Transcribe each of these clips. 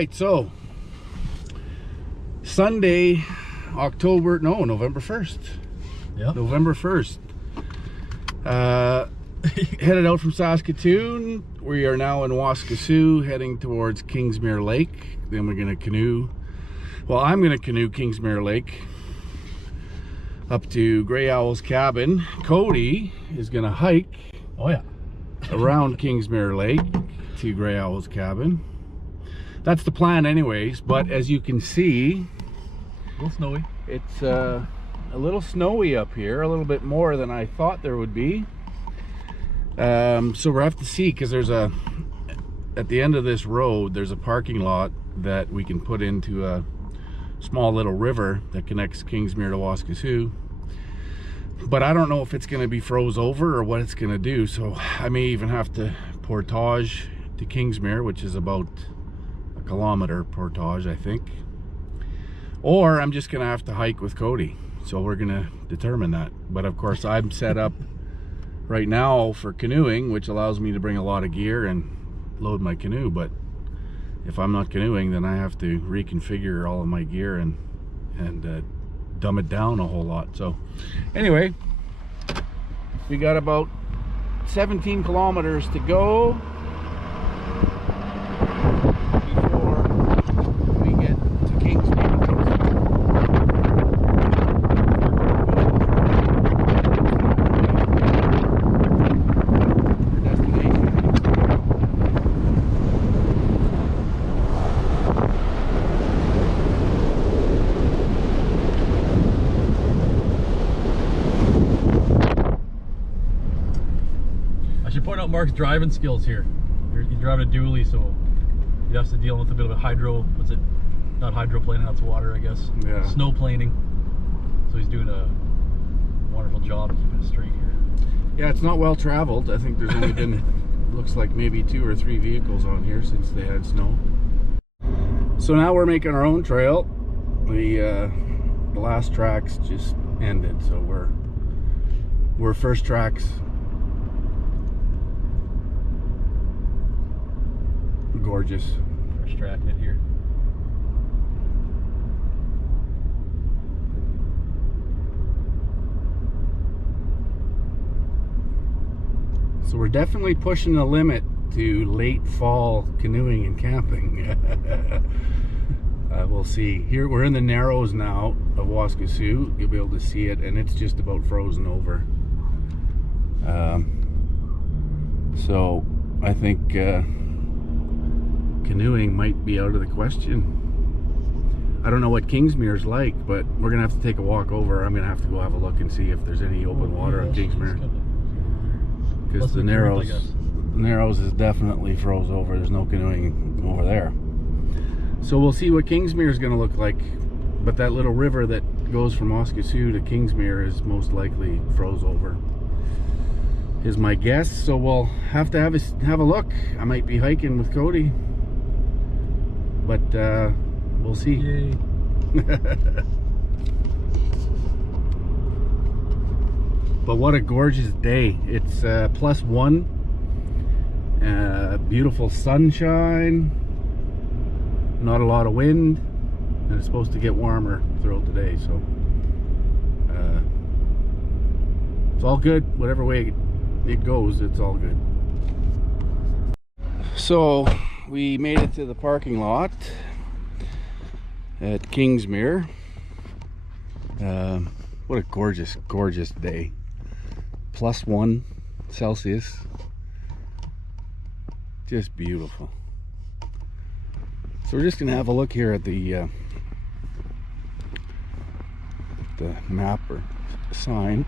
right, so Sunday, November 1st. Yeah. November 1st. Headed out from Saskatoon. We are now in Waskesiu, heading towards Kingsmere Lake. Then we're gonna canoe. Well, I'm gonna canoe Kingsmere Lake up to Grey Owl's cabin. Cody is gonna hike. Oh yeah. Around Kingsmere Lake to Grey Owl's cabin. That's the plan anyways, but as you can see, A little snowy. it's a little snowy up here, a little bit more than I thought there would be. So we'll have to see, because there's at the end of this road, there's a parking lot that we can put into a small little river that connects Kingsmere to Waskesiu. But I don't know if it's going to be froze over or what it's going to do, so I may even have to portage to Kingsmere, which is about a kilometer portage, I think. Or I'm just going to have to hike with Cody, so we're going to determine that. But of course, I'm set up right now for canoeing, which allows me to bring a lot of gear and load my canoe. But if I'm not canoeing, then I have to reconfigure all of my gear and dumb it down a whole lot. So anyway, we got about 17 kilometers to go before we get to Kingsmere. Mark's driving skills here. You're driving a dually, so you'd have to deal with a bit of a not hydroplaning, that's water, I guess. Yeah. Snow planing. So he's doing a wonderful job keeping it straight here. Yeah, it's not well traveled. I think there's only been, looks like maybe 2 or 3 vehicles on here since they had snow. So now we're making our own trail. The last tracks just ended, so we're first tracks. Gorgeous. First tracking it here. So we're definitely pushing the limit to late fall canoeing and camping. We'll see. Here we're in the Narrows now of Waskesiu. You'll be able to see it, and it's just about frozen over. So I think canoeing might be out of the question. I don't know what Kingsmere's like, but we're gonna have to take a walk over. I'm gonna have to go have a look and see if there's any open water on Kingsmere, because the Narrows is definitely froze over. There's no canoeing over there. So we'll see what Kingsmere is gonna look like, but that little river that goes from Waskesiu to Kingsmere is most likely froze over, is my guess. So we'll have to have a look. I might be hiking with Cody, but we'll see. Yay. But what a gorgeous day. It's +1, beautiful sunshine, not a lot of wind, and it's supposed to get warmer throughout the day, so it's all good. Whatever way it goes, it's all good. So we made it to the parking lot at Kingsmere. What a gorgeous, gorgeous day. +1 Celsius. Just beautiful. So we're just gonna have a look here at the map or sign.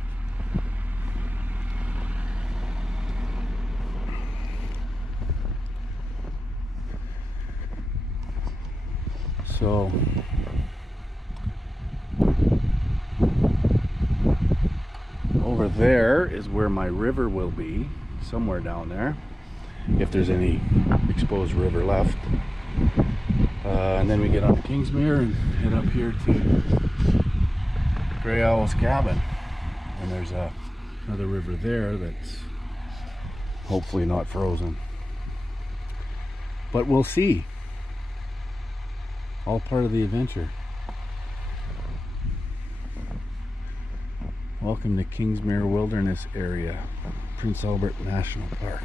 So over there is where my river will be, somewhere down there, if there's any exposed river left. And then we get on to Kingsmere and head up here to Grey Owl's cabin. And there's another river there that's hopefully not frozen. But we'll see. All part of the adventure. Welcome to Kingsmere Wilderness Area, Prince Albert National Park.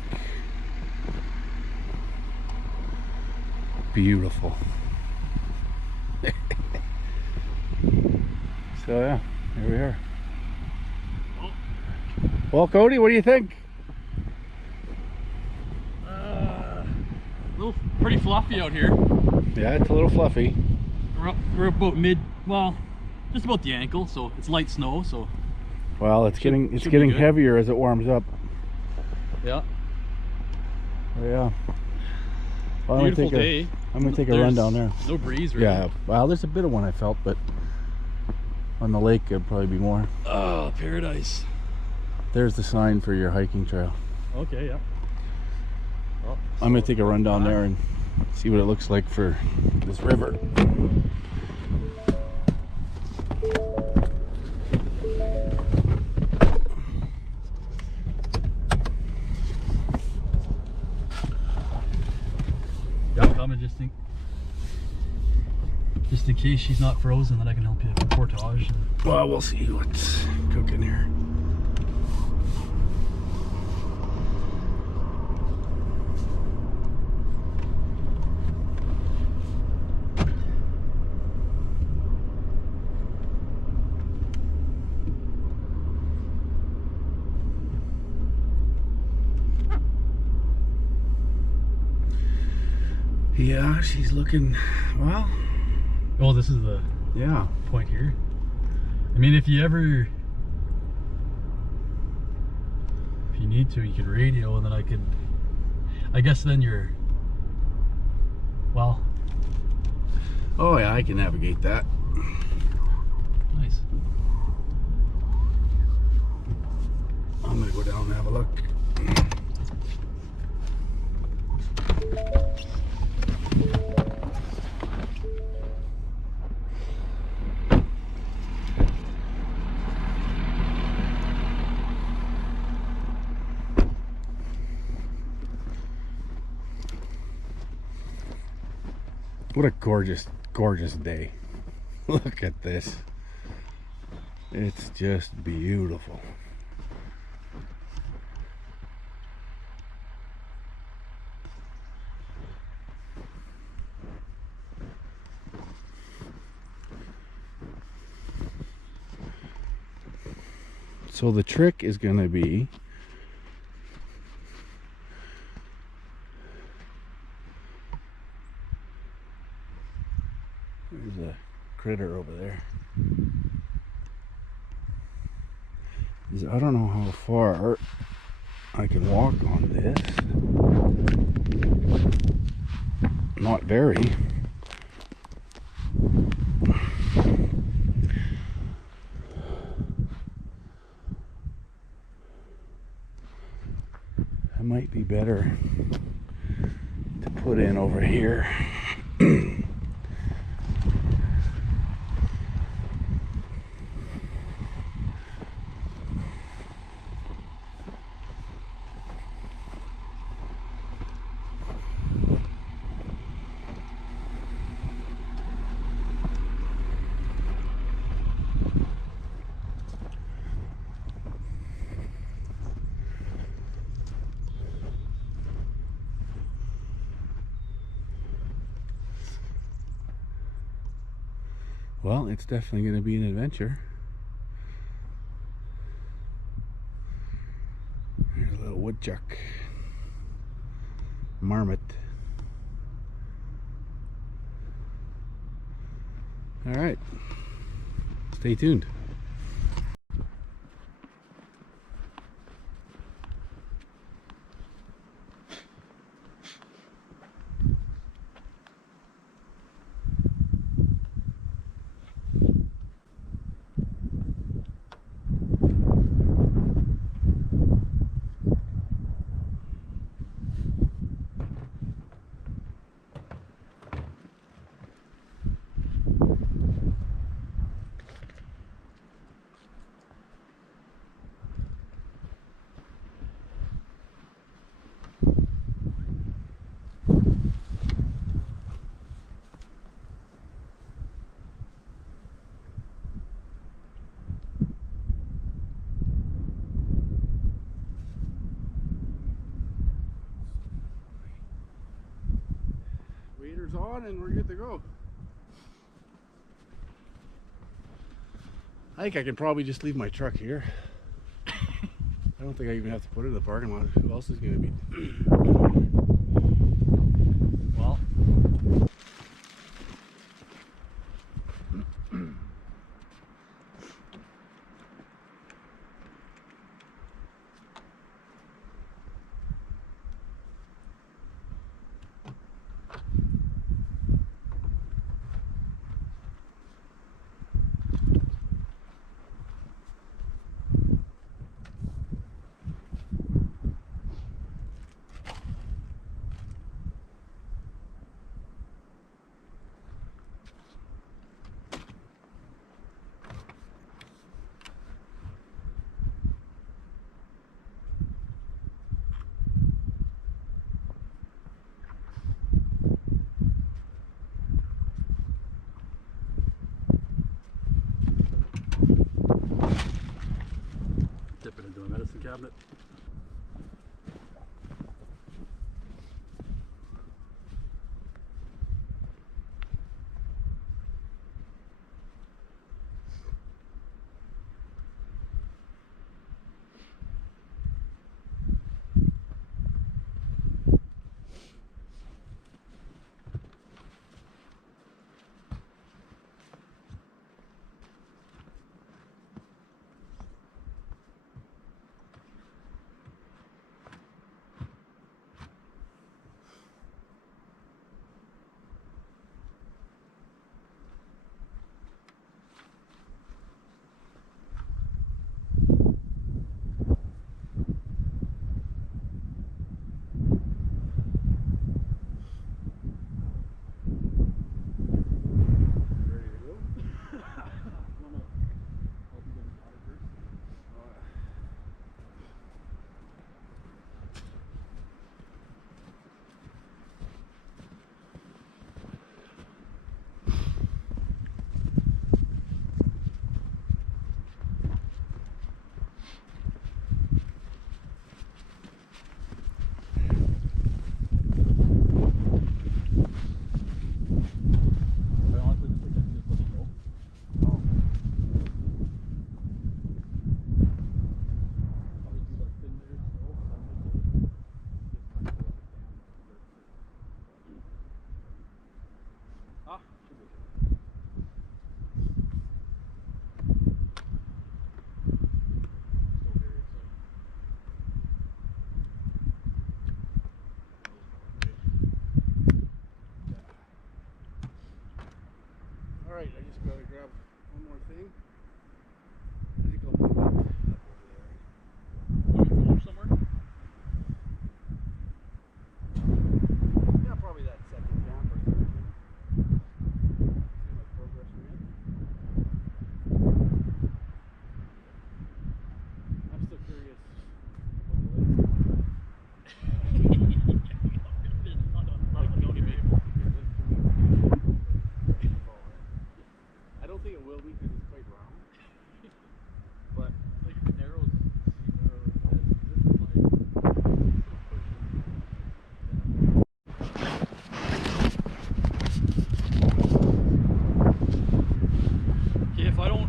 Beautiful. So yeah, here we are. Well, Cody, what do you think? Pretty fluffy out here. Yeah, it's a little fluffy. We're about well, just about the ankle, so it's light snow. So well, it's getting heavier as it warms up. Yeah. Yeah. Well, Beautiful day. I'm gonna take a run down there. No breeze, really. Yeah. Well, there's a bit of one I felt, but on the lake there'd probably be more. Oh, paradise. There's the sign for your hiking trail. Okay. Yeah. Well, I'm gonna take a run down there and see what it looks like for this river. Yeah, I'm coming just in case she's not frozen, then I can help you portage. Well, we'll see what's cooking here. Yeah, she's looking, well. Oh, this is the point here. I mean, if you need to, you could radio, and then I guess then you're, well. Oh yeah, I can navigate that. Nice. I'm gonna go down and have a look. What a gorgeous, gorgeous day. Look at this. It's just beautiful. So the trick is going to be there's a critter over there. I don't know how far I can walk on this. Not very. It might be better to put in over here. Well, it's definitely going to be an adventure. Here's a little woodchuck. Marmot. All right. Stay tuned. on and we're good to go. I think I can probably just leave my truck here. I don't think I even have to put it in the parking lot. Who else is going to be? Well. Dip it into a medicine cabinet. Alright, I just gotta grab one more thing. I think I'll move it up over there. Move somewhere? Yeah, probably that second camp or third camp. See my progress made. I'm still curious what the lake's like. I don't think it will be because it's quite round. But Like if it narrows, this is like okay, if I don't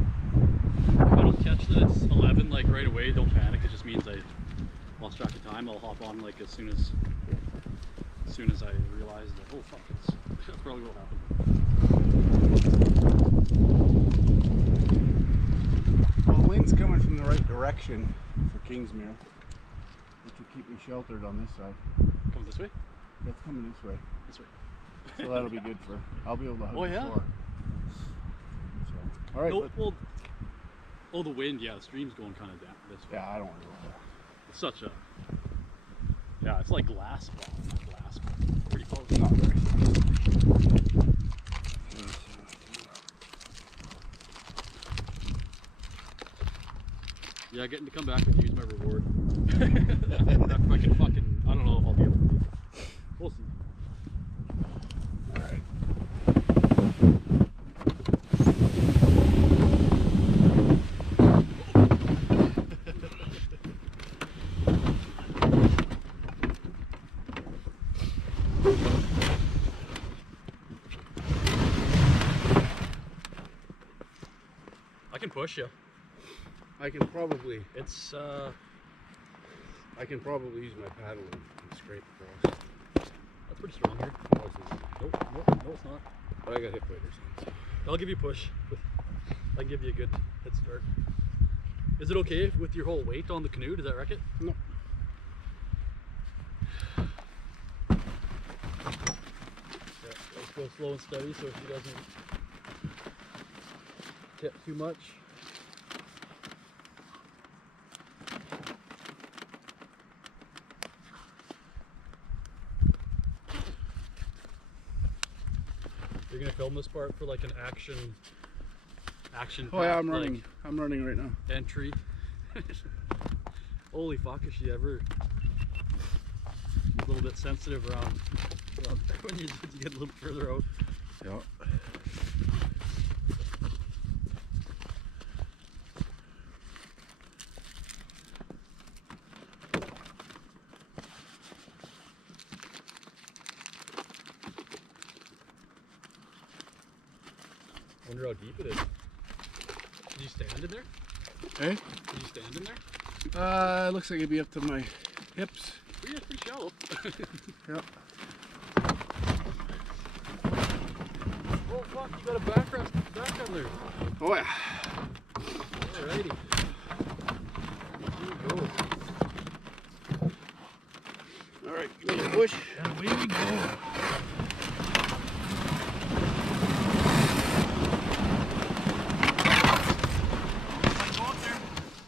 catch that it's 11 like right away, don't panic. It just means I lost track of time. I'll hop on like as soon as I realize that oh fuck, that's probably what happened. well, the wind's coming from the right direction for Kingsmere, which will keep me sheltered on this side. Comes this way? That's coming this way. This way. So that'll be good for, I'll be able to hug Oh, the yeah? floor. So, alright. No, well, oh, the wind, yeah, the stream's going kind of down this way. Yeah, I don't want to go there. It's such a, yeah, it's like glass, well, not glass, but pretty close. Not very. Yeah, getting to come back with you is my reward. After I can fucking, I don't know if I'll be able to do it. We'll see. Alright. I can push you. I can probably It's I can probably use my paddle and scrape across. that's pretty strong here. No, it's not. No, it's not. But I got hip waders on. So. I'll give you a push. I can give you a good head start. Is it okay with your whole weight on the canoe? Does that wreck it? No. Yeah, let's go slow and steady so she doesn't tip too much. You're gonna film this part for like an action. Oh yeah, I'm packed, running. like, I'm running right now. entry. Holy fuck, is she ever a little bit sensitive around when you get a little further out. Yeah. Wonder how deep it is. Did you stand in there? Hey? Did you stand in there? It looks like it'd be up to my hips. Yeah, it's pretty shallow. Yep. Oh fuck, you got a back there. Oh yeah. Alrighty. Here we go. All right, give me a push. And away we go.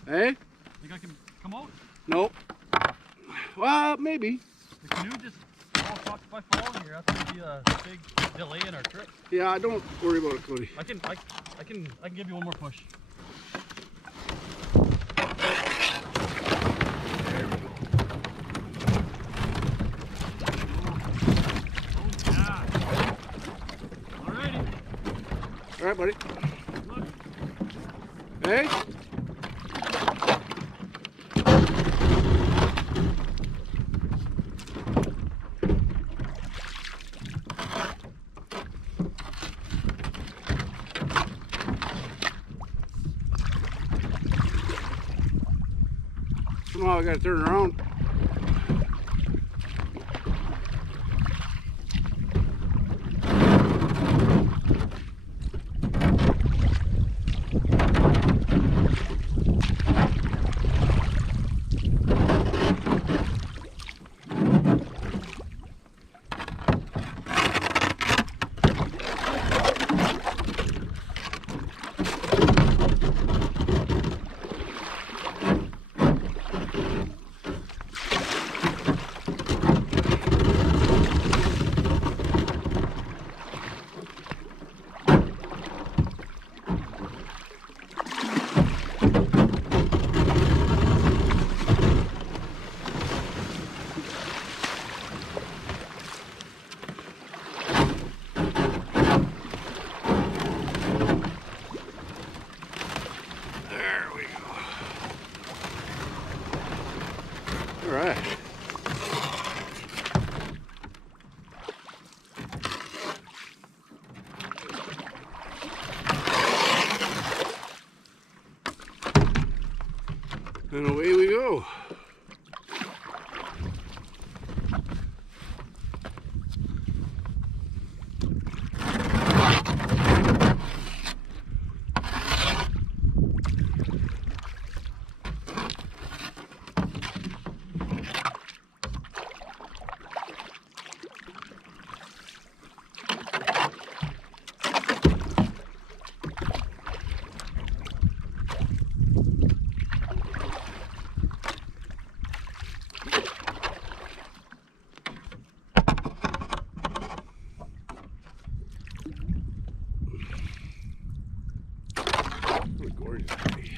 Hey? Think I can come out? Nope. Well, maybe. The canoe just, oh fuck, if I fall in here, that's gonna be a big delay in our trip. Yeah, don't worry about it, Cody. I can give you one more push. There we go. Oh yeah. Alrighty. All right, buddy. Look. Hey? Somehow I gotta turn around. All right. And away we go. What a gorgeous day.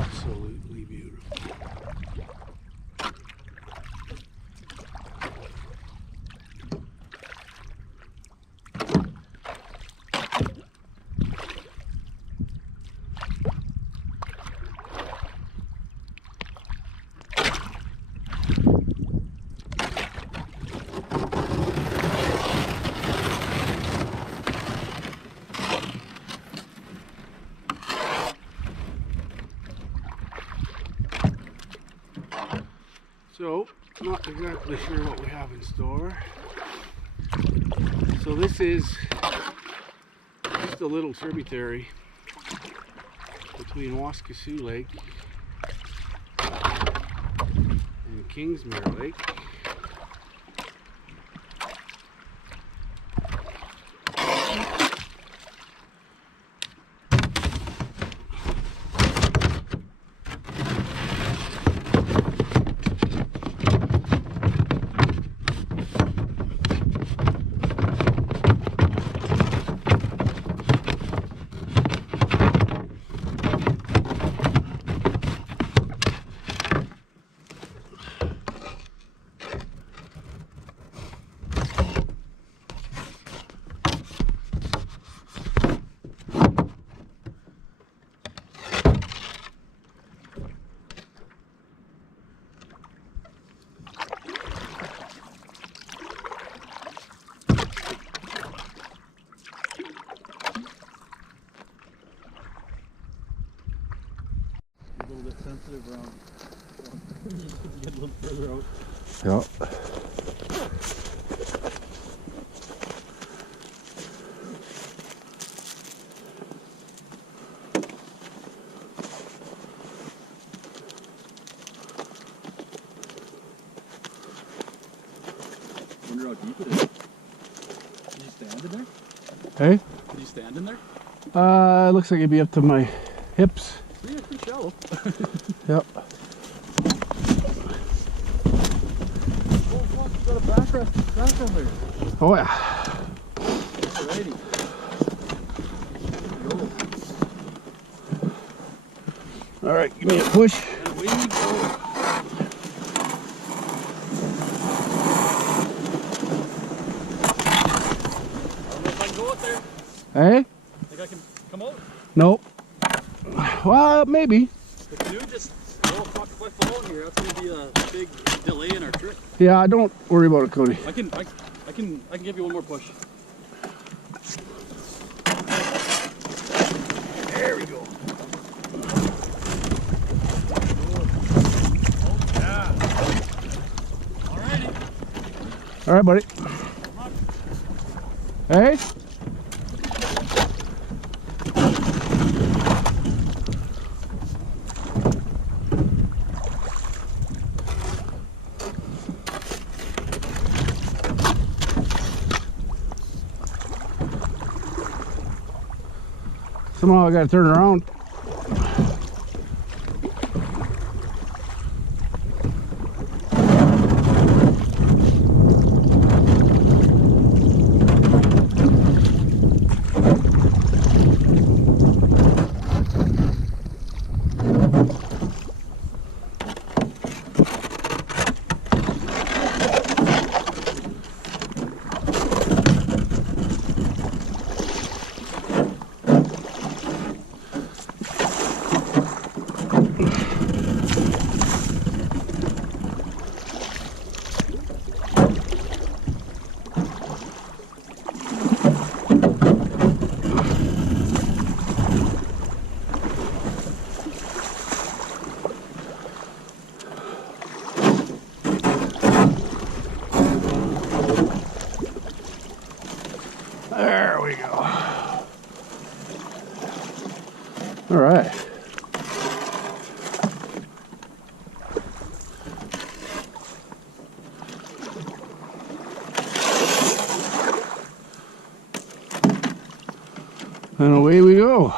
Absolutely beautiful. So, not exactly sure what we have in store. So this is just a little tributary between Kingsmere Lake and Kingsmere Lake. A little bit sensitive around. Get a little further out. Yeah. Wonder how deep it is. Did you stand in there? Hey? Did you stand in there? It looks like it'd be up to my hips. Yeah, it's pretty shallow. Yep. Oh fuck, you got a background there. Oh yeah. Alrighty. All right, give me a push. And we go. I don't know if I can go out there. Hey? Think I can come out? Nope. Well, maybe. The canoe just, oh fuck, if I fall in here, that's gonna be a big delay in our trip. Yeah, don't worry about it, Cody. I can give you one more push. There we go. Oh yeah. Alrighty. All right, buddy. Hey? Somehow I gotta turn around. There we go. All right. And away we go.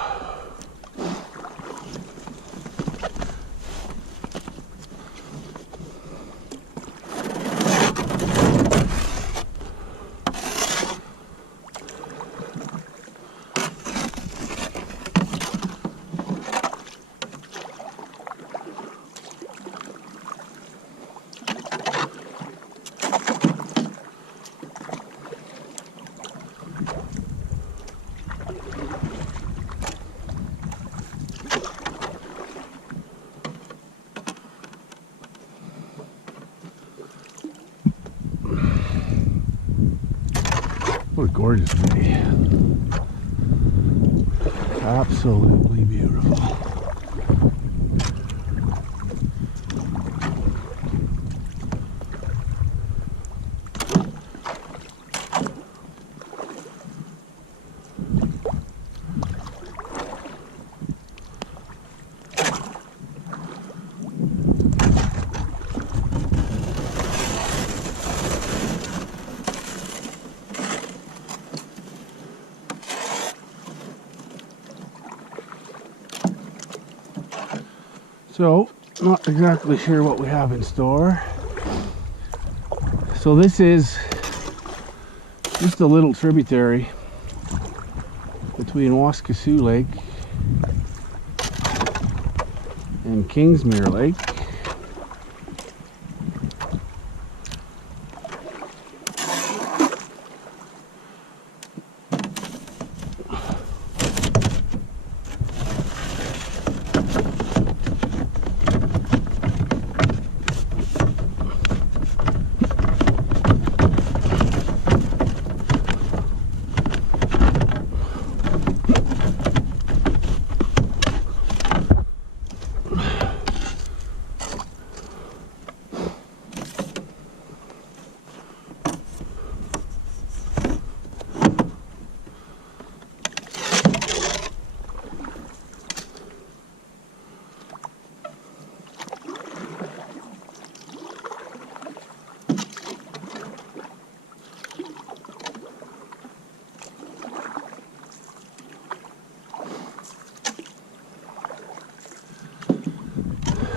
What a gorgeous day. Absolutely beautiful. So, not exactly sure what we have in store. So this is just a little tributary between Kingsmere Lake and Kingsmere Lake.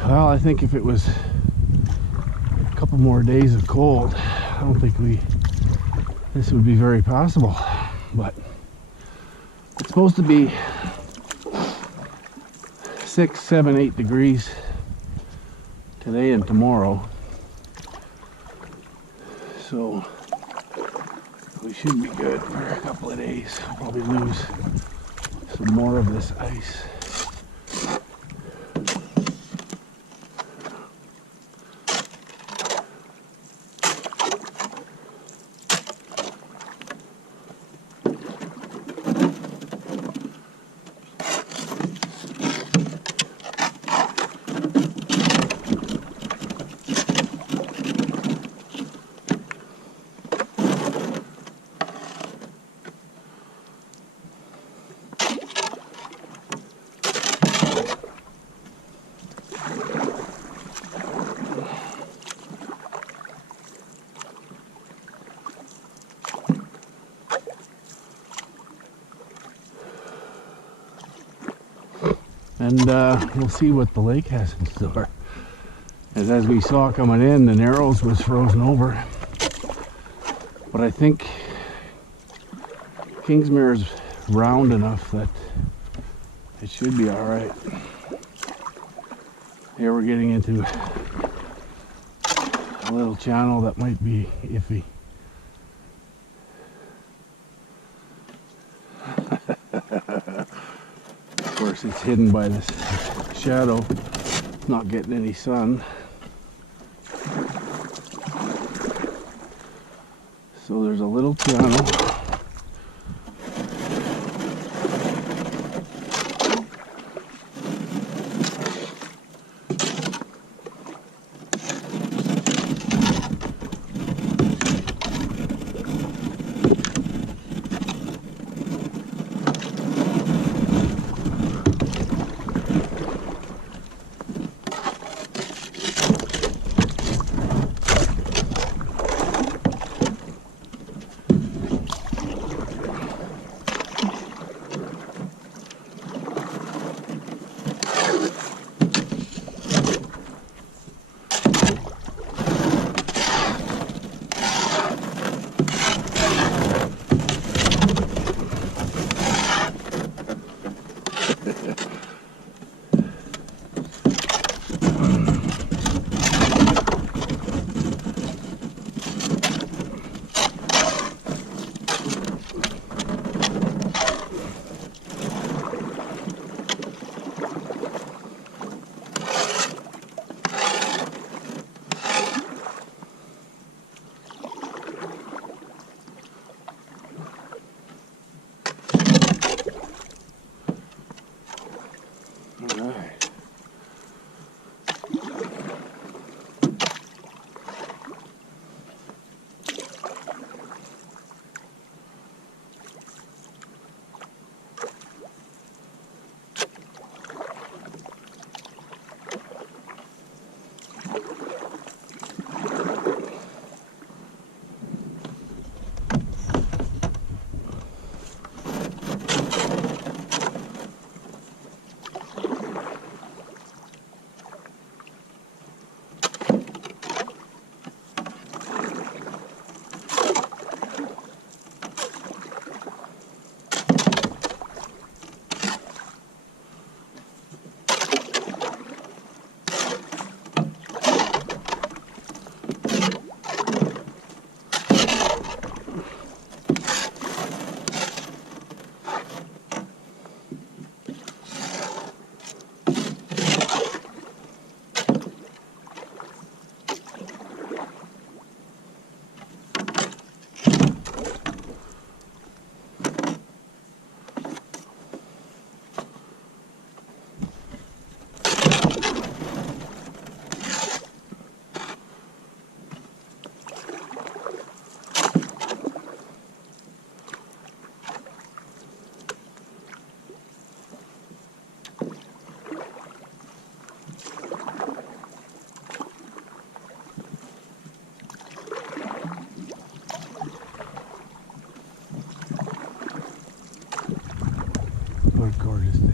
Well, I think if it was a couple more days of cold, I don't think this would be very possible. But it's supposed to be 6, 7, 8 degrees today and tomorrow. So we should be good for a couple of days. We'll probably lose some more of this ice. And we'll see what the lake has in store. As we saw coming in, the Narrows was frozen over. But I think Kingsmere is round enough that it should be all right. Here we're getting into a little channel that might be iffy. Of course, it's hidden by this shadow, not getting any sun. So there's a little channel. gorgeous day.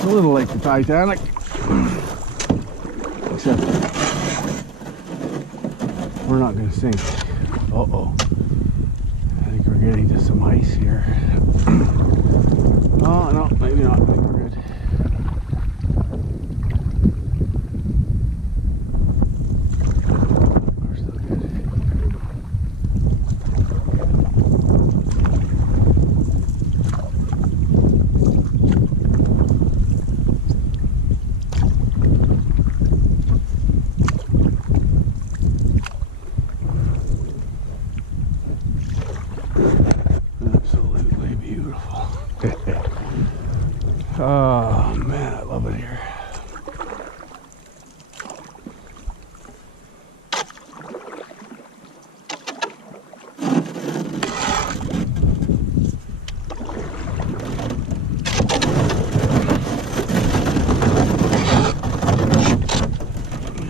A little like the Titanic, except we're not going to sink. Uh-oh. I think we're getting to some ice here. Oh, no, maybe not. I think we're good. We're still good. Absolutely beautiful. Oh man, I love it here.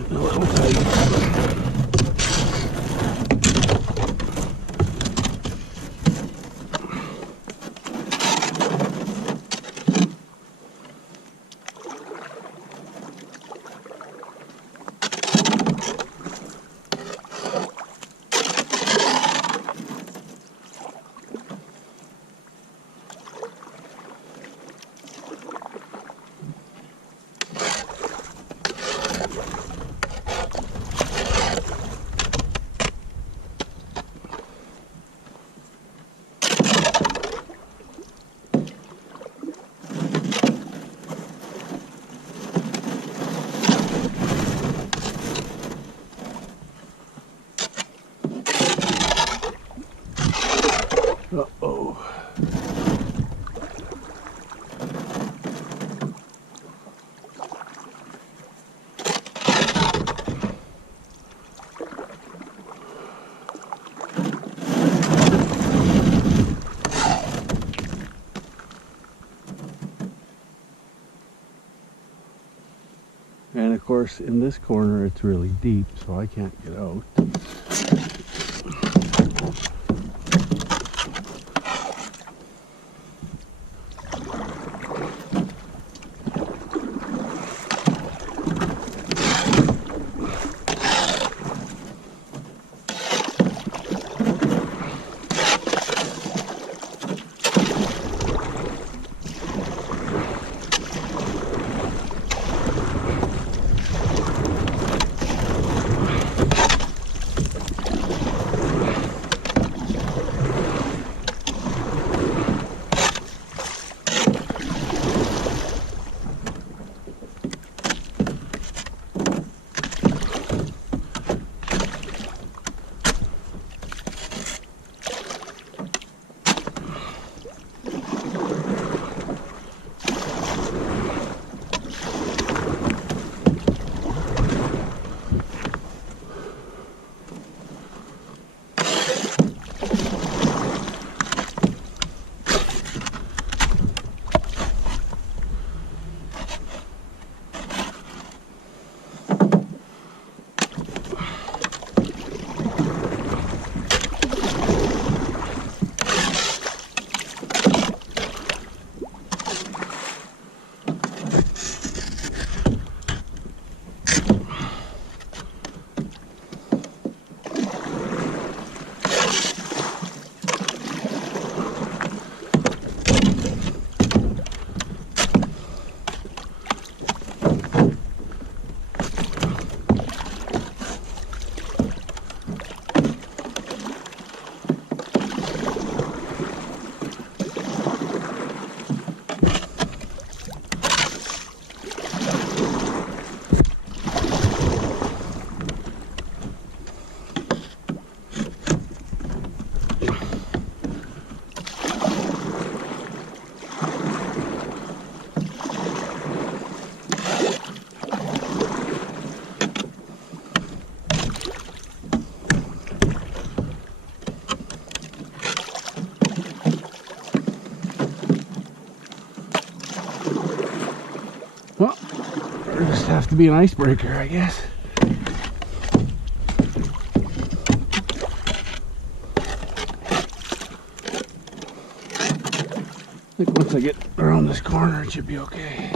A little tight. Uh-oh. And of course, in this corner, it's really deep, so I can't get out. have to be an icebreaker, I guess. I think once I get around this corner, it should be okay.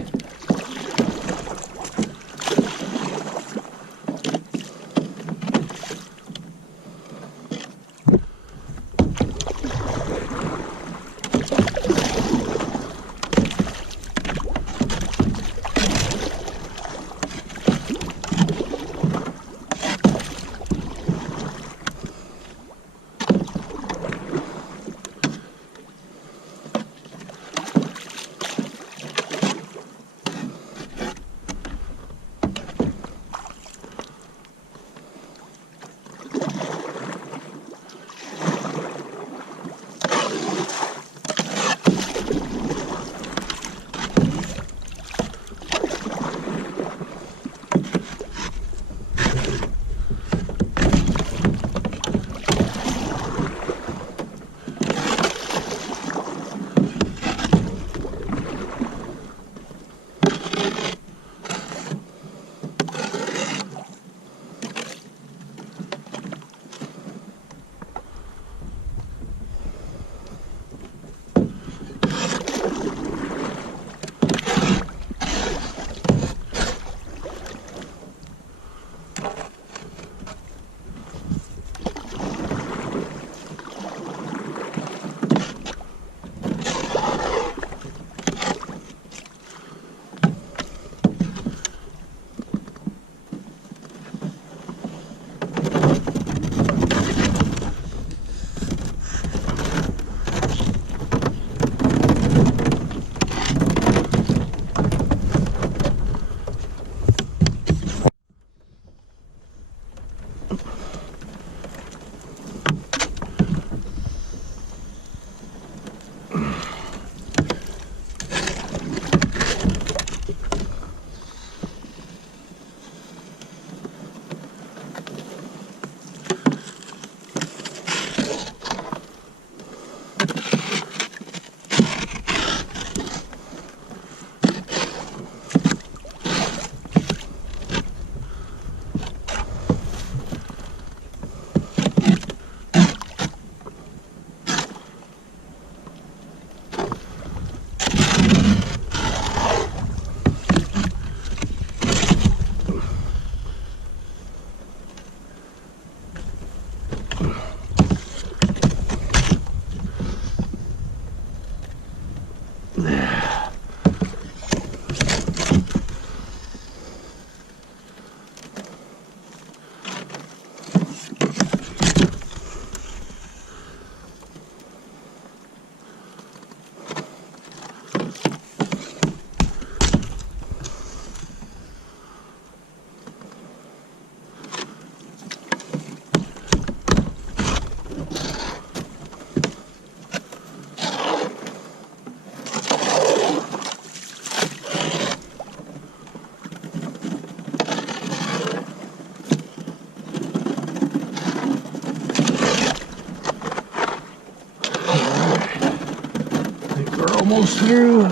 Almost through.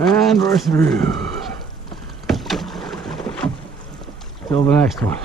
And we're through. Till the next one.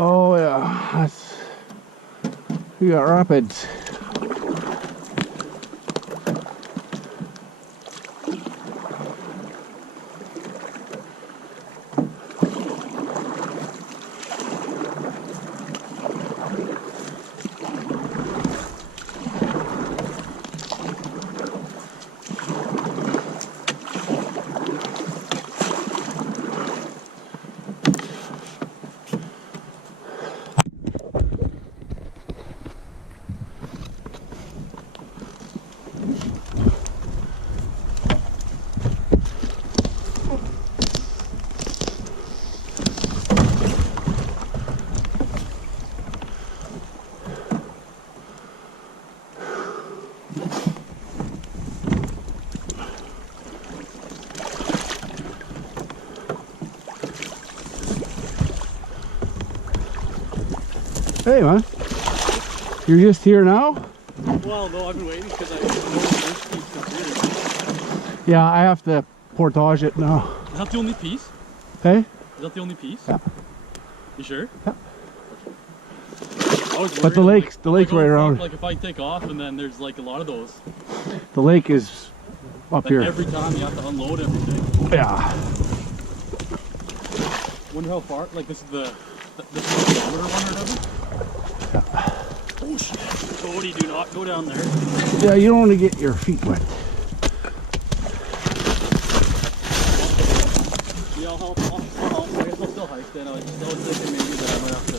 Oh yeah, that's, we got rapids. Hey man, you're just here now? Well, no, I've been waiting because I Yeah, I have to portage it now. Is that the only piece? Hey? Is that the only piece? Yeah. You sure? Yeah. I was But the worried, lake's right around. Like if I take off and then there's like a lot of those. The lake is up Like here. every time you have to unload everything. Yeah. Wonder how far? Like this is the kilometer one or whatever? Yeah. Oh shit. Cody, do not go down there. Yeah, you don't want to get your feet wet. Yeah, I'll help. I guess I'll still hike then. I was thinking maybe that I might have to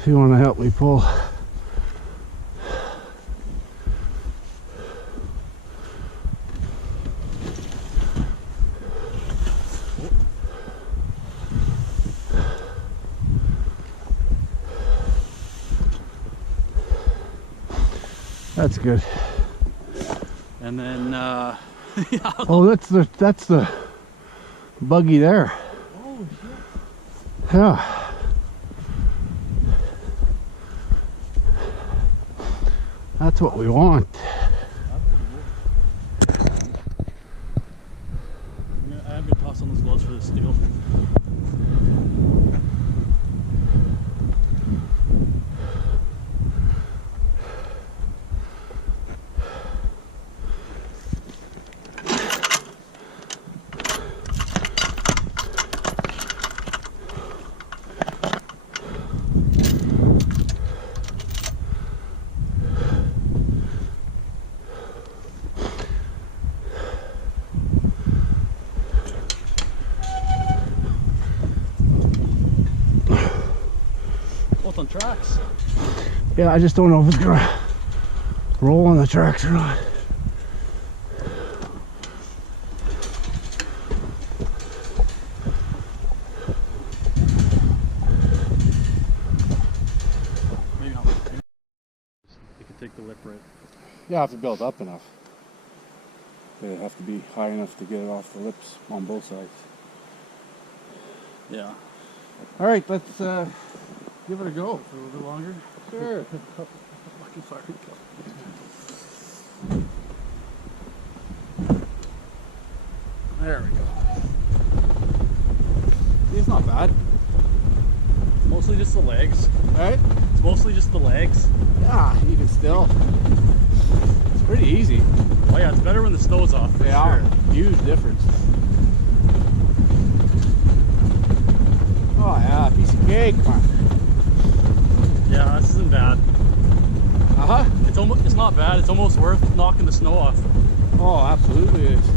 If you want to help me pull. That's good. And then yeah. Oh, that's the buggy there. Oh shit. Yeah. That's what we want. I'm gonna toss on those gloves for the steel. On tracks. Yeah, I just don't know if it's gonna roll on the tracks or not. Maybe not. You can take the lip right. Yeah, if it built up enough. They have to be high enough to get it off the lips on both sides. Yeah. All right, let's give it a go for a little bit longer. Sure. Fucking fire. There we go. See, it's not bad. Mostly just the legs. Right? It's mostly just the legs. Yeah, even still. It's pretty easy. Oh yeah, it's better when the snow's off. For Yeah, sure. huge difference. Oh yeah, piece of cake, man. Yeah, this isn't bad. Uh-huh. It's not bad. It's almost worth knocking the snow off. Oh, absolutely it is.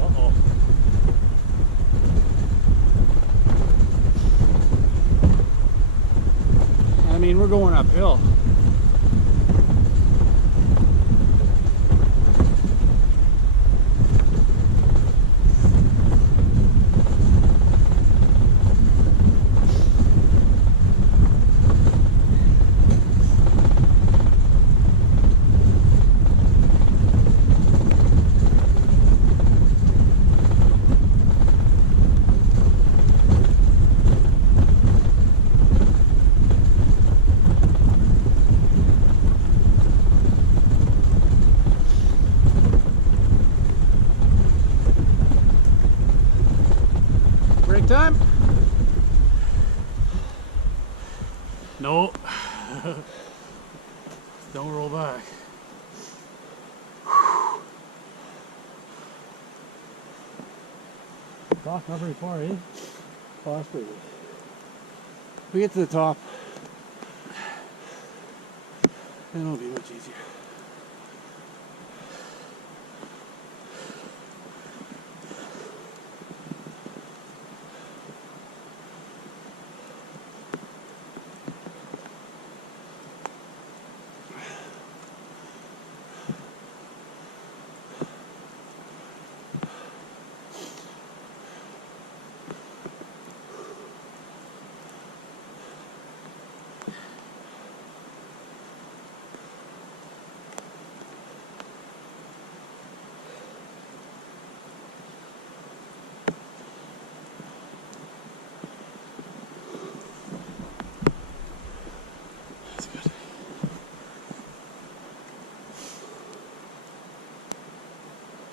Uh-oh. I mean, we're going uphill. time? No. Don't roll back. Dock not very far, eh? Oh, that's pretty good. We get to the top, then it'll be much easier.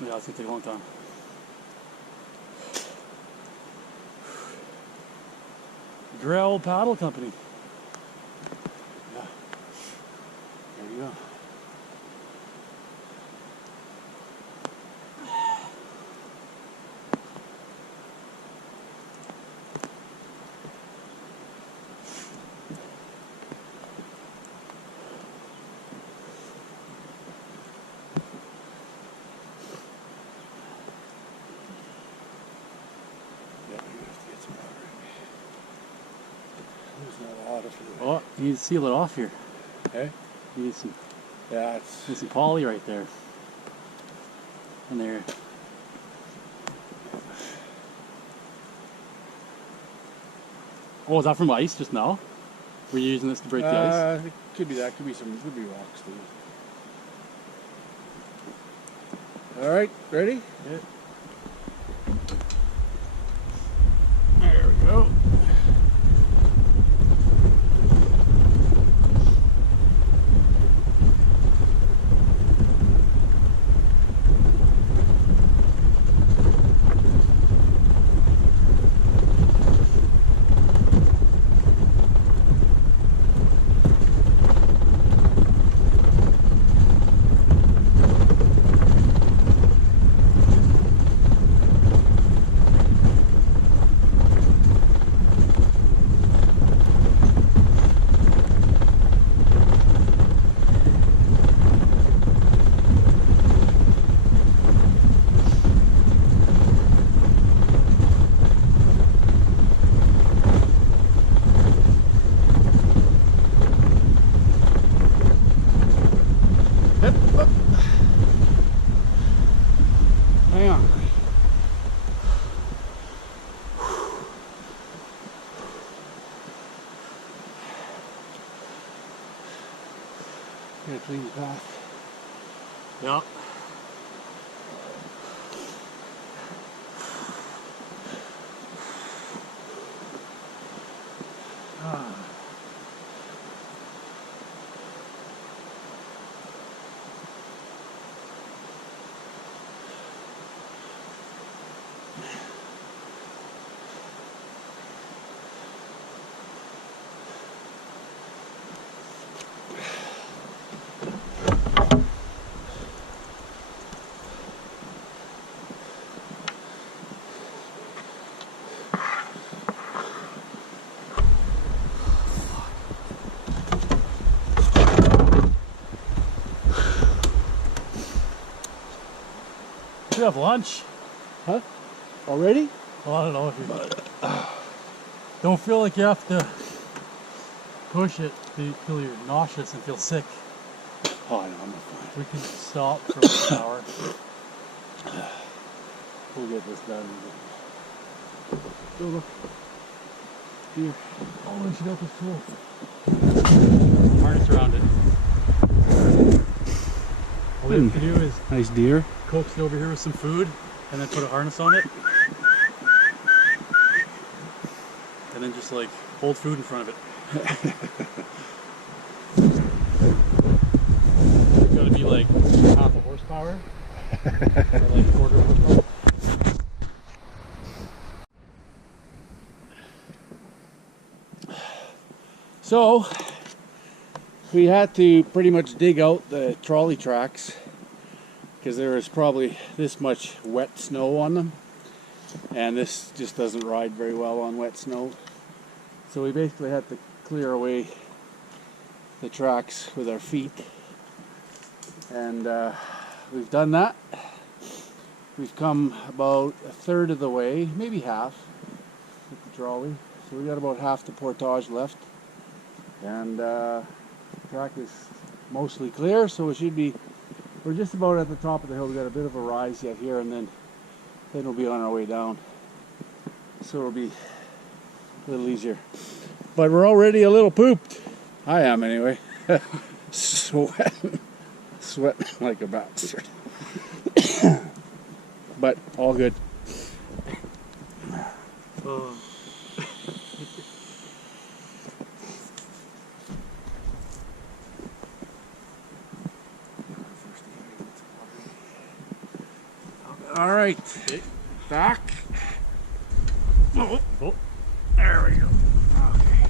Yeah, it's gonna take a long time. Grail Paddle Company. Yeah. There you go. Oh, you need to seal it off here. Okay. You need some, Yeah, it's need some poly right there. And there. Oh, is that from ice just now? Were you using this to break the ice? It could be that. Could be rocks too. All right, ready? Yeah. There we go. Hang on. Get a clean path. Yeah. You have lunch. Huh? Already? Well, I don't know if you don't feel like you have to push it till you're nauseous and feel sick. Oh, no, I'm fine. We can stop for an hour. We'll get this done. Go look. Here. Oh, she got this tool. Harness around it. All we have to do is Nice deer. coax it over here with some food and then put a harness on it. And then just like hold food in front of it. It's gotta be like half a horsepower or like a quarter horsepower. So we had to pretty much dig out the trolley tracks because there was probably this much wet snow on them, and this just doesn't ride very well on wet snow. So we basically had to clear away the tracks with our feet, and we've done that. We've come about a third of the way, maybe half, with the trolley. So we got about half the portage left, and the track is mostly clear, so it should be, we're just about at the top of the hill. We got a bit of a rise yet here, and then we'll be on our way down. So it'll be a little easier. But we're already a little pooped. I am anyway. Sweating like a bastard. But all good. All right, back. Oh, there we go. Okay.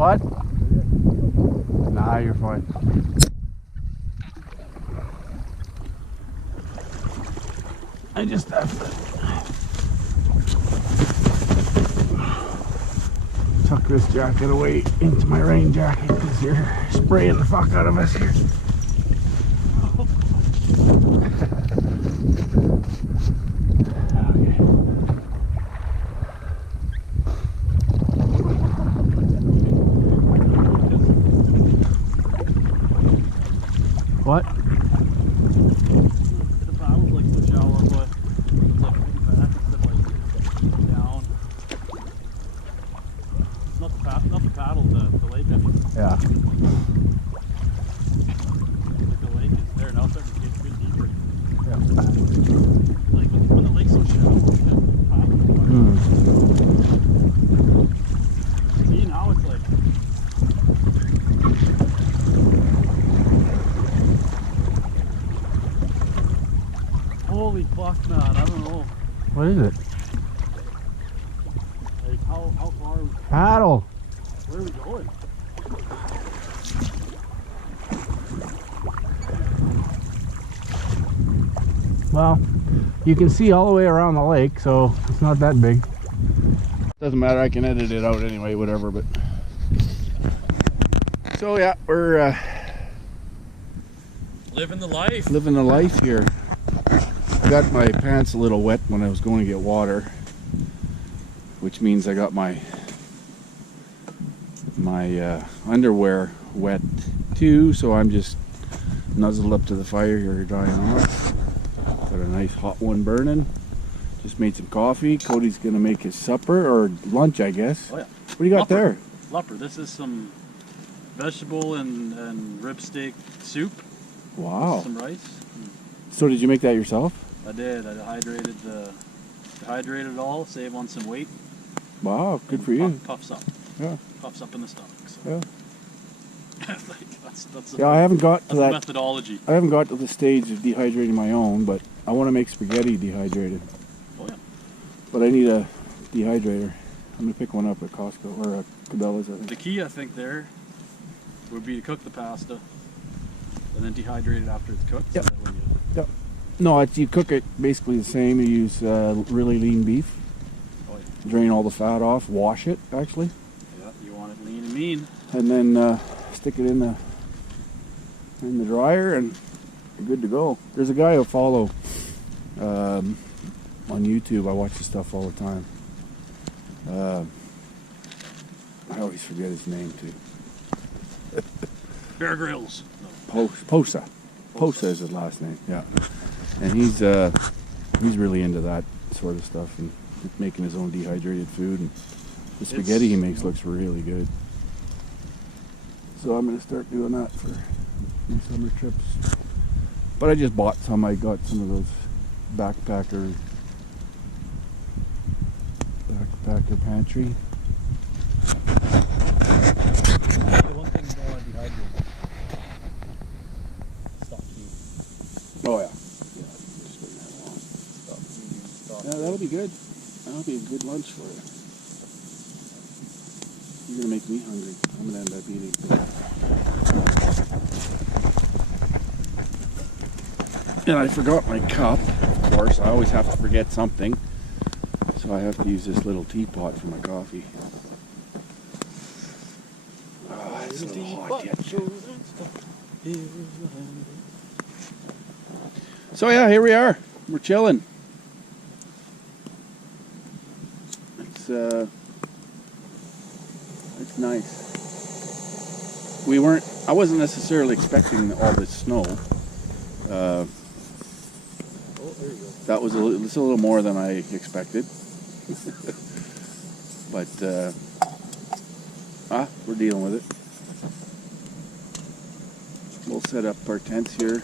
What? Nah, you're fine. I just have to tuck this jacket away into my rain jacket because you're spraying the fuck out of us here. What is it? Like how far? Paddle. Where are we going? Well, you can see all the way around the lake, so it's not that big. Doesn't matter, I can edit it out anyway, whatever, but... So yeah, we're Living the life. living the life here. I got my pants a little wet when I was going to get water, which means I got my underwear wet too, so I'm just nuzzled up to the fire here drying off. Got a nice hot one burning. Just made some coffee. Cody's gonna make his supper, or lunch I guess. Oh yeah. What do you got there? Lupper. This is some vegetable and rib steak soup. Wow. Some rice. So did you make that yourself? I did. I dehydrated it all, save on some weight. Wow, good for you. Puffs up. Yeah. Puffs up in the stomach. So. Yeah. that's Yeah, I haven't got to that methodology. I haven't got to the stage of dehydrating my own, but I want to make spaghetti dehydrated. Oh yeah. But I need a dehydrator. I'm gonna pick one up at Costco or Cabela's, I think. The key, I think, there would be to cook the pasta and then dehydrate it after it's cooked. Yep. So that way Yep. No, you cook it basically the same. You use really lean beef. Oh yeah. Drain all the fat off. Wash it, actually. Yeah, you want it lean and mean. And then stick it in the dryer, and you're good to go. There's a guy I follow on YouTube. I watch his stuff all the time. I always forget his name too. Bear Grylls. Posa. Posa is his last name. Yeah, and he's really into that sort of stuff and making his own dehydrated food. And the spaghetti he makes looks really good. So I'm gonna start doing that for my summer trips. But I just bought some. I got some of those backpacker pantry. The one thing you don't want to dehydrate. Stop heat. Oh yeah. Stop. Yeah, that'll be good. That'll be a good lunch for you. You're gonna make me hungry. I'm gonna end up eating. And I forgot my cup, of course. I always have to forget something. So I have to use this little teapot for my coffee. Oh, it's a little hot yet. So yeah, here we are. We're chilling. It's nice. I wasn't necessarily expecting all this snow. Oh, there you go. That was it's a little more than I expected. But we're dealing with it. We'll set up our tents here.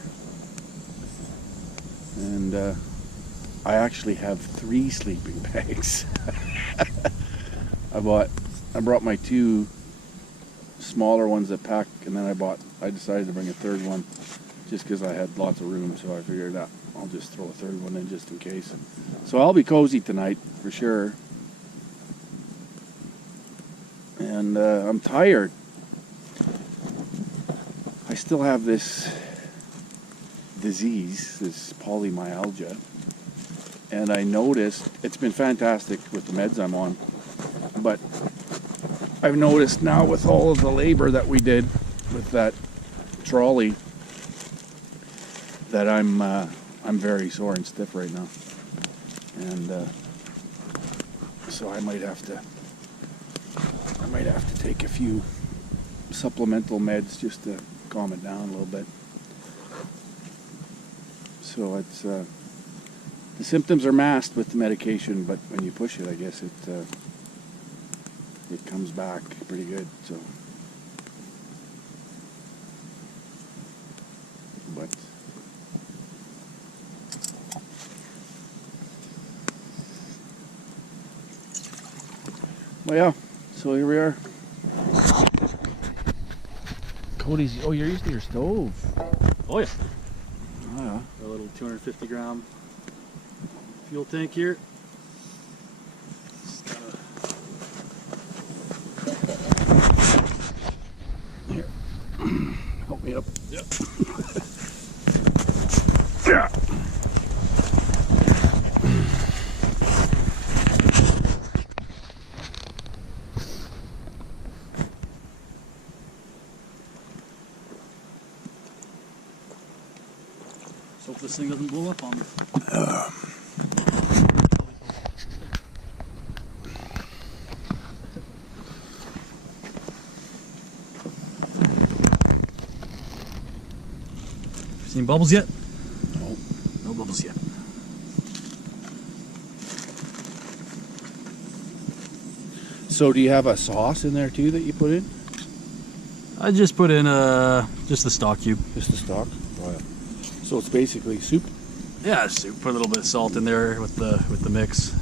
And I actually have 3 sleeping bags. I brought my 2 smaller ones that pack, and then I decided to bring a 3rd one just because I had lots of room, so I figured that I'll just throw a 3rd one in just in case. So I'll be cozy tonight for sure. And I'm tired. I still have this disease, this polymyalgia, and I noticed it's been fantastic with the meds I'm on, but I've noticed now with all of the labor that we did with that trolley that I'm very sore and stiff right now, and so I might have to take a few supplemental meds just to calm it down a little bit. So it's the symptoms are masked with the medication, but when you push it, I guess it comes back pretty good. So, but well, yeah. So here we are. Cody's. Oh, you're using your stove. Oh yeah. Oh yeah. A little 250 gram fuel tank here. this thing doesn't blow up on me. Seen bubbles yet? No. No bubbles yet. So do you have a sauce in there too that you put in? I just put in just the stock cube. Just the stock? Oh, yeah. So it's basically soup? Yeah, soup. Put a little bit of salt in there with the mix.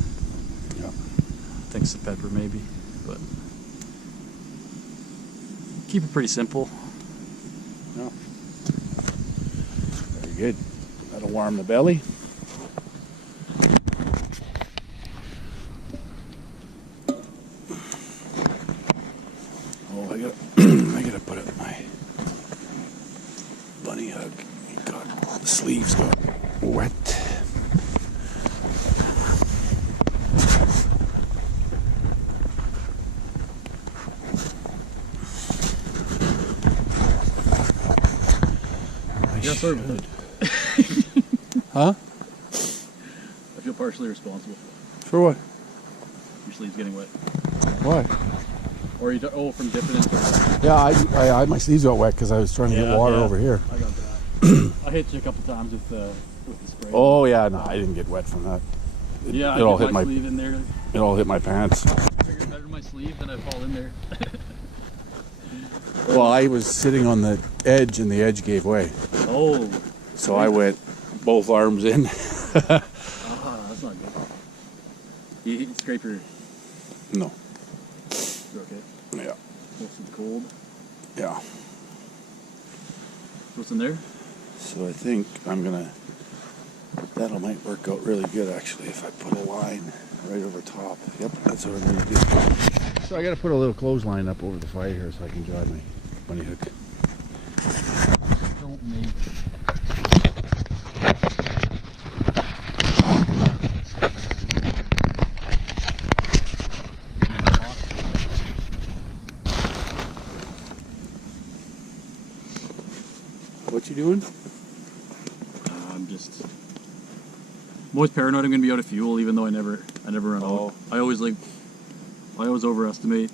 Yeah. I think some pepper maybe, but keep it pretty simple. No. Very good. That'll warm the belly. Oh, I gotta put up my bunny hug. God, the sleeves got wet. Yeah, sorry. Huh? I feel partially responsible For what? your sleeves getting wet. Why? Or you from dipping into the Yeah, my sleeves got wet because I was trying to get water over here. I got that. I hit you a couple times with the spray. Oh yeah, no, I didn't get wet from that. Yeah, it all I hit hit my sleeve in there. It all hit my pants. I figured better my sleeve than I fall in there. Well, I was sitting on the edge and the edge gave way. Oh. So I went both arms in. That's not good. You scrape your... No. You're okay? Yeah. Most of the cold. Yeah. What's in there? So I think I'm gonna... That might work out really good actually if I put a line right over top. Yep, that's what I'm gonna do. So I gotta put a little clothesline up over the fire here so I can dry my bunny hook. Don't make... What you doing? I'm always paranoid I'm gonna be out of fuel, even though I never run out. I always overestimate.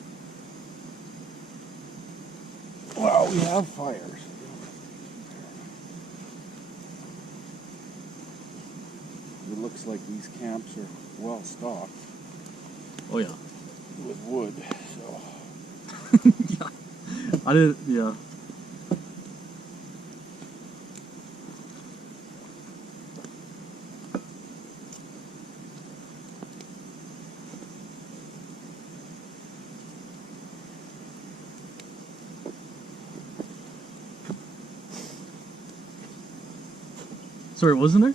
Well, we have fires. It looks like these camps are well stocked. Oh yeah. With wood, so. Yeah. I did. Yeah. Sorry, what was in there?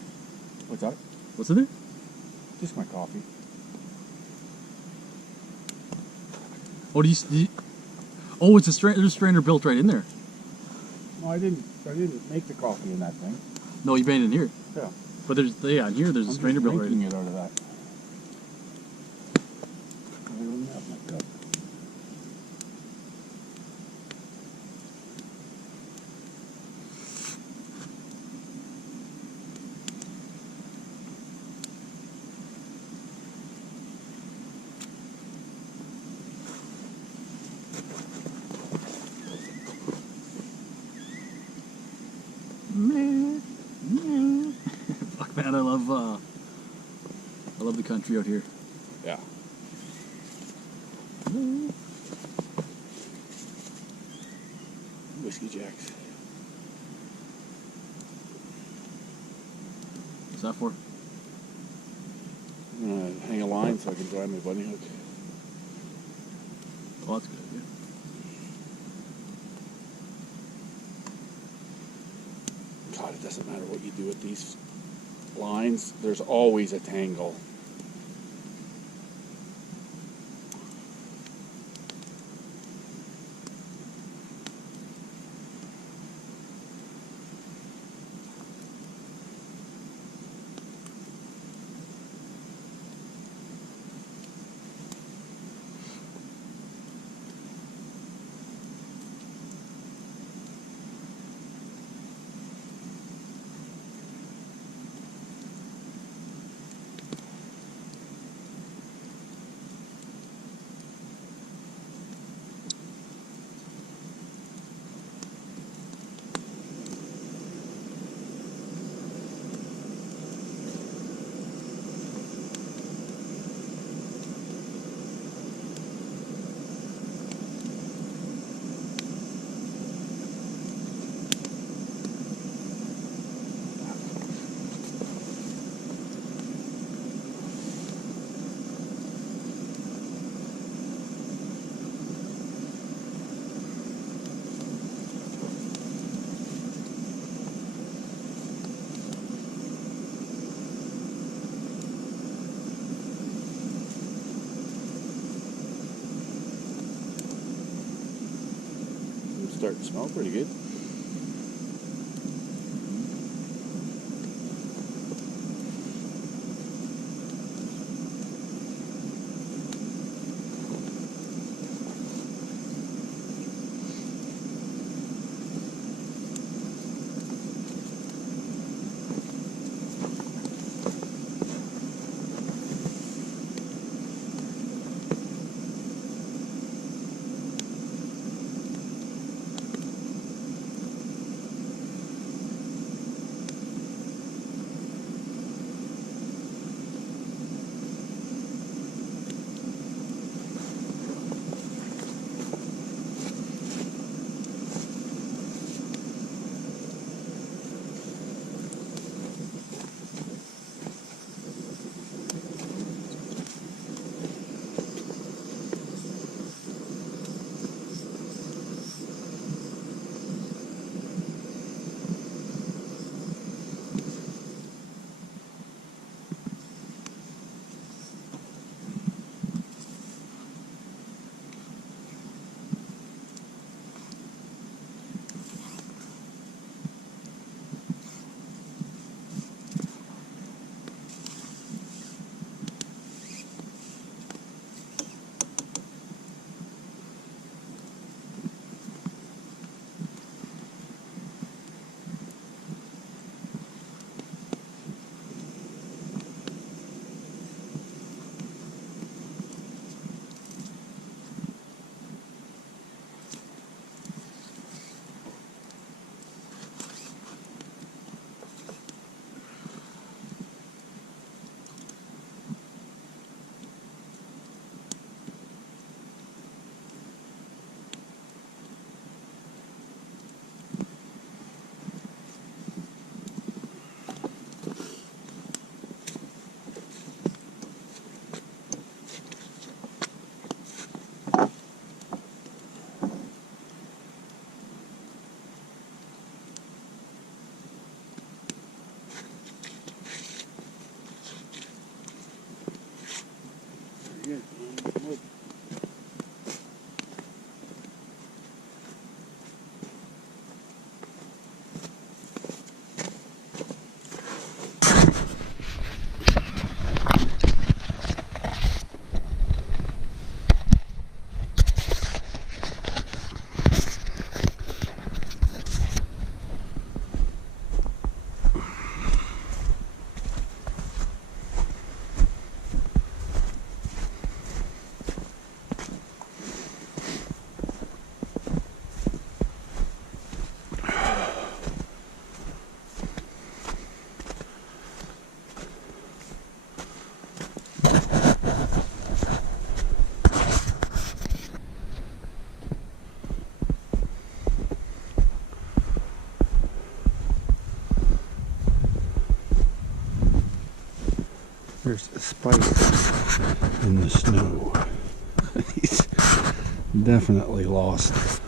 What's that? What's in there? Just my coffee. Oh, oh, it's there's a strainer built right in there. No, I didn't make the coffee in that thing. No, you made it in here. Yeah. But in here there's a strainer built right in. I'm just drinking it out of that. I don't have my cup. Fuck man, I love the country out here. Yeah. Whiskey Jacks. What's that for? I'm gonna hang a line so I can dry my bunny hook. Oh, that's a good idea. God, it doesn't matter what you do with these lines, there's always a tangle. starting to smell pretty good. There's a spike in the snow. He's definitely lost.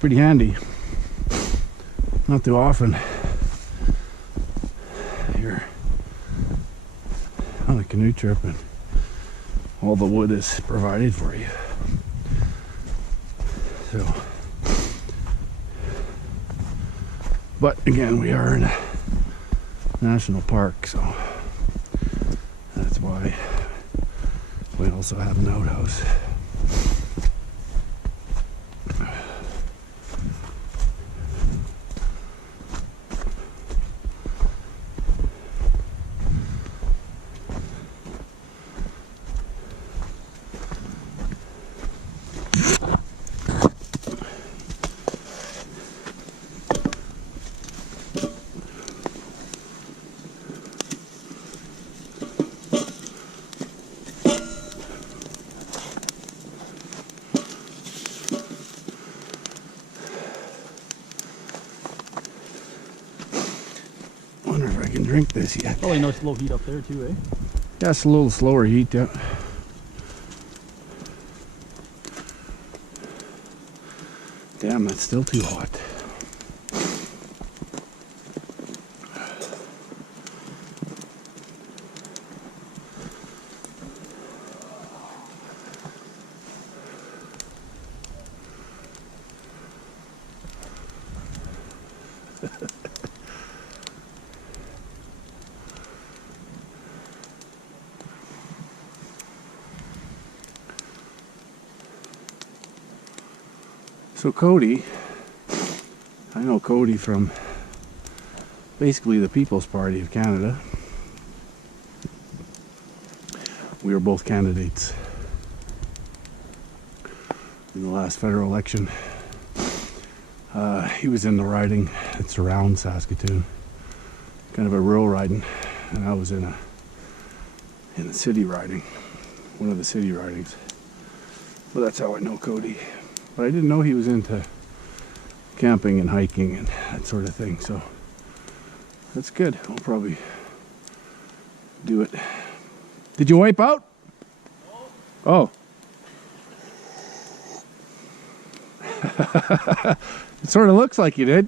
Pretty handy. Not too often you're on a canoe trip and all the wood is provided for you. So, but again, we are in a national park, so that's why we also have an outhouse. drink this yet. Probably nice low heat up there too, eh? Yeah, it's a little slower heat, yeah. Damn, that's still too hot. So Cody, I know Cody from basically the People's Party of Canada. We were both candidates in the last federal election. He was in the riding that surrounds Saskatoon, kind of a rural riding, and I was in the city riding, one of the city ridings. Well, that's how I know Cody. But I didn't know he was into camping and hiking and that sort of thing, so that's good. I'll probably do it. Did you wipe out? No. Oh. It sort of looks like you did.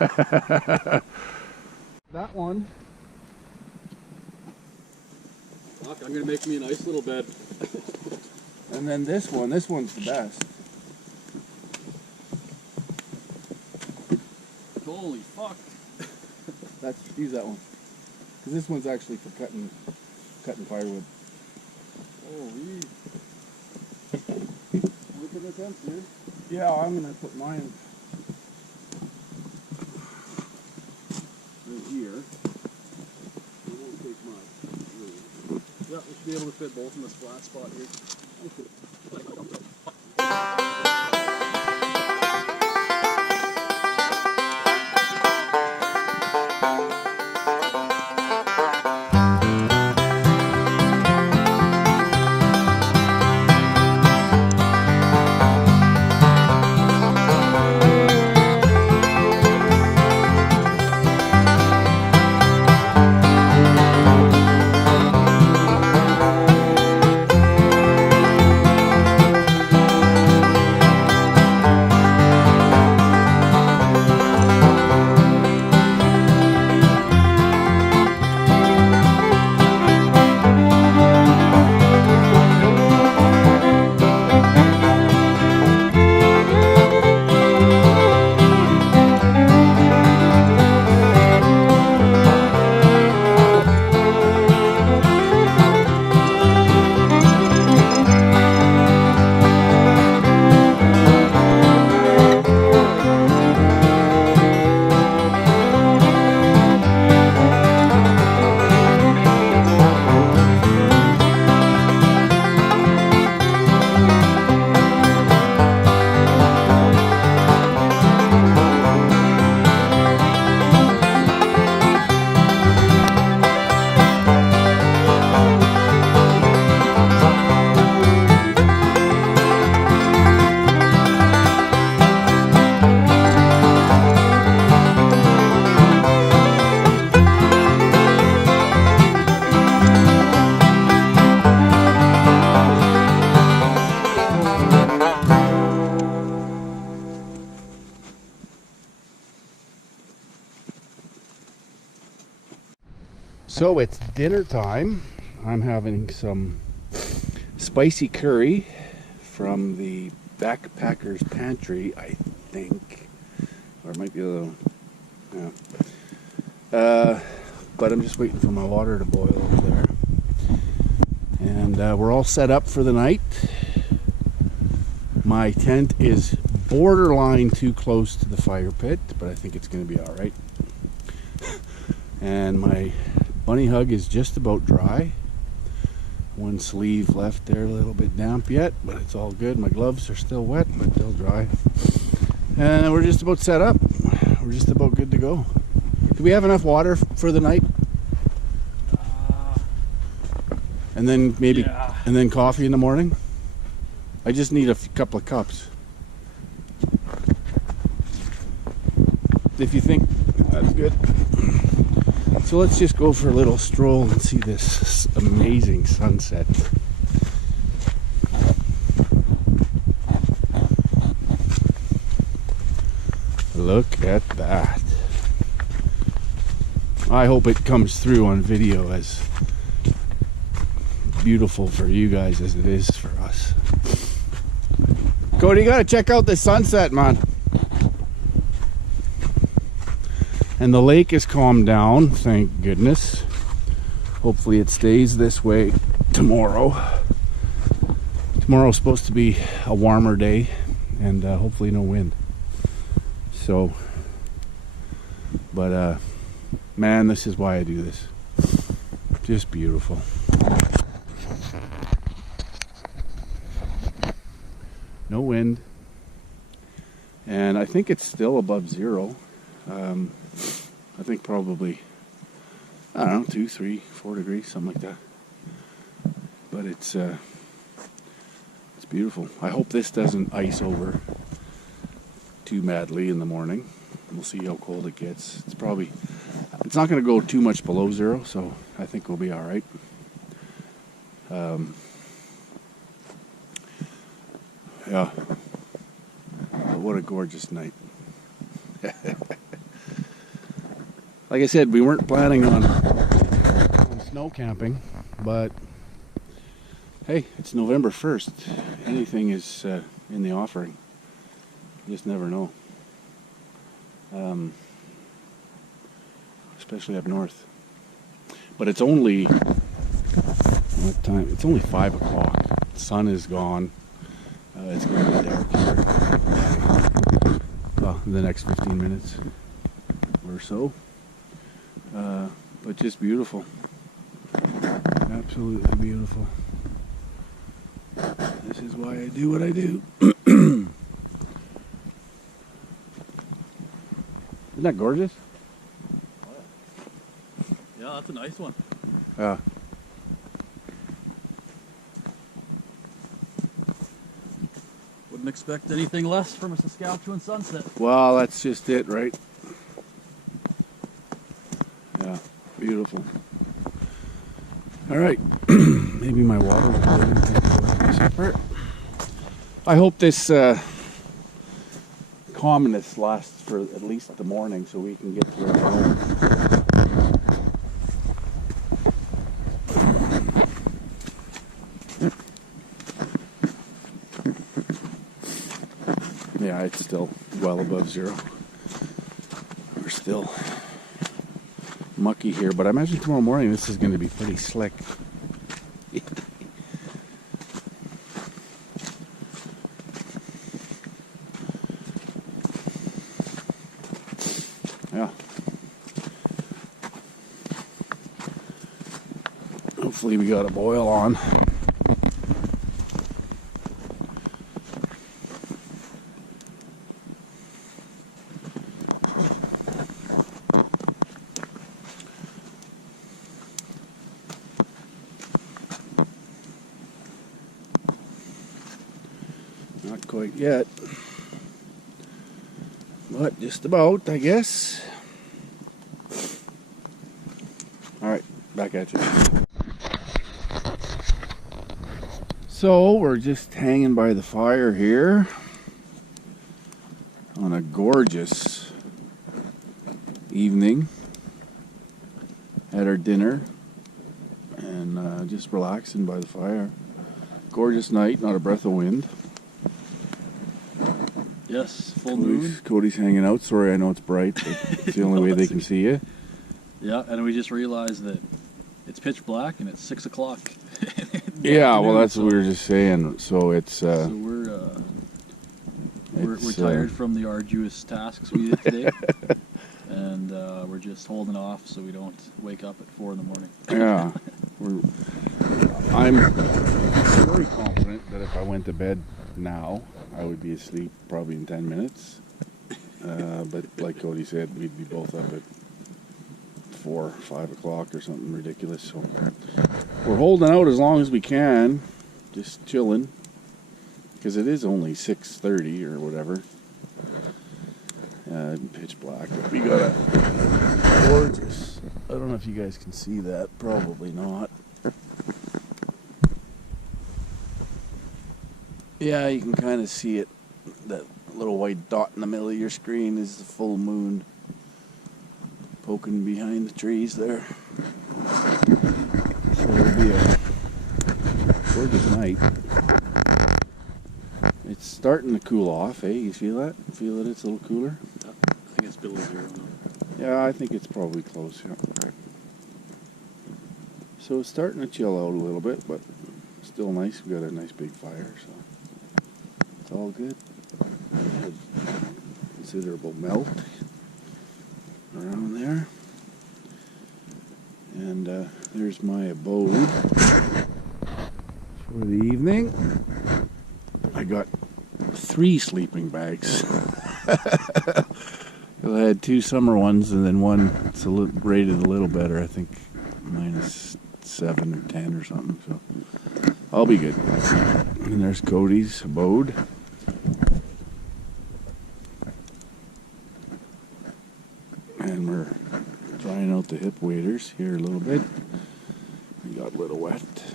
That one. Fuck, I'm gonna make me a nice little bed. And then this one's the best. Holy fuck. Use that one. Because this one's actually for cutting firewood. Holy. Look at this end, dude. Yeah, I'm gonna put mine right here. It won't take much. Really. Yeah, we should be able to fit both in this flat spot here. Okay. So it's dinner time. I'm having some spicy curry from the Backpacker's Pantry, I think. Or it might be a little, yeah. But I'm just waiting for my water to boil over there. And we're all set up for the night. My tent is borderline too close to the fire pit, but I think it's going to be all right. And my bunny hug is just about dry. One sleeve left there, a little bit damp yet, but it's all good. My gloves are still wet, but they'll dry. And we're just about set up. We're just about good to go. Do we have enough water for the night? And then maybe, yeah. And then coffee in the morning? I just need a couple of cups. if you think that's good. So let's just go for a little stroll and see this amazing sunset. Look at that. I hope it comes through on video as beautiful for you guys as it is for us. Cody, you gotta check out this sunset, man. And the lake has calmed down, thank goodness. Hopefully it stays this way tomorrow. Tomorrow's supposed to be a warmer day and hopefully no wind. So, but man, this is why I do this. Just beautiful. No wind. And I think it's still above zero. I think probably, I don't know, 2, 3, 4 degrees, something like that. But it's beautiful. I hope this doesn't ice over too madly in the morning. We'll see how cold it gets. It's not going to go too much below zero, so I think we'll be all right. Yeah. But what a gorgeous night. Like I said, we weren't planning on snow camping, but hey, it's November 1st. Anything is in the offering. You just never know. Especially up north. But it's only, what time? It's only 5 o'clock. The sun is gone. It's going to be dark here. Well, in the next 15 minutes or so. But just beautiful. Absolutely beautiful. This is why I do what I do. Isn't that gorgeous? Yeah, that's a nice one. Yeah. Wouldn't expect anything less from a Saskatchewan sunset. Well, that's just it, right? Yeah, beautiful. All right, maybe my water will go in. I hope this calmness lasts for at least the morning so we can get to our home. Yeah, it's still well above zero. We're still mucky here, but I imagine tomorrow morning this is going to be pretty slick. Yeah. Hopefully we got a boil on. Not quite yet, but just about, I guess. All right, back at you. So we're just hanging by the fire here on a gorgeous evening. Had our dinner and just relaxing by the fire. Gorgeous night, not a breath of wind. Yes, full moon. Cody's hanging out. Sorry, I know it's bright, but it's the only way they can see you. Yeah, and we just realized that it's pitch black and it's 6 o'clock. Yeah, well, that's what we were just saying. So it's so we're tired from the arduous tasks we did today, and we're just holding off so we don't wake up at 4 in the morning. Yeah, I'm very confident that if I went to bed now, I would be asleep probably in 10 minutes. But like Cody said, we'd be both up at 4 or 5 o'clock or something ridiculous. So we're holding out as long as we can, just chilling, because it is only 6:30 or whatever. Pitch black. But we got a gorgeous, I don't know if you guys can see that, probably not. Yeah, you can kind of see it. That little white dot in the middle of your screen is the full moon poking behind the trees there. So it'll be a gorgeous night. It's starting to cool off, eh? You feel that? Feel that it's a little cooler? I think it's below 0 now. Yeah, I think it's probably close, yeah. So it's starting to chill out a little bit, but still nice. We got a nice big fire, so it's all good. Considerable melt around there. And there's my abode for the evening. I got 3 sleeping bags. I had 2 summer ones and then one it's rated a little better, I think -7 or 10 or something, so I'll be good. And there's Cody's abode. And we're drying out the hip waders here a little bit. We got a little wet.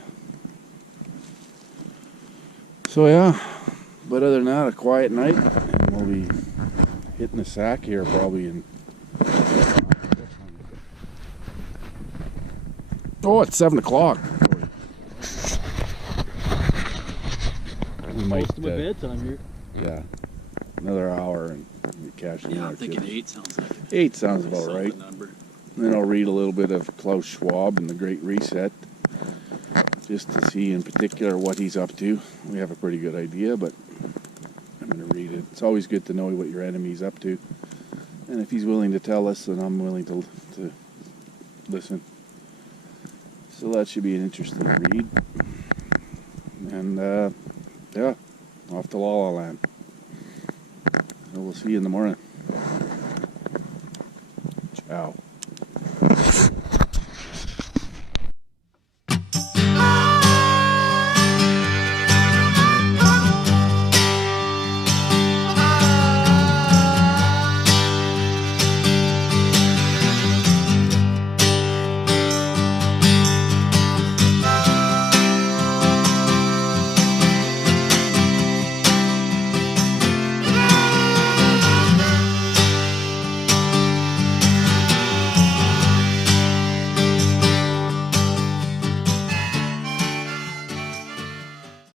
So yeah, but other than that, a quiet night, and we'll be hitting the sack here probably in... Oh, it's 7 o'clock. We might... Close to my bedtime here. Yeah, another hour and we cash in. Yeah, I'm thinking 8 sounds like it. 8 sounds about Solid right. number. And then I'll read a little bit of Klaus Schwab and the Great Reset, just to see in particular what he's up to. We have a pretty good idea, but I'm going to read it. It's always good to know what your enemy's up to. And if he's willing to tell us, then I'm willing to listen. So that should be an interesting read. And yeah, off to La La Land. So we'll see you in the morning. Ciao.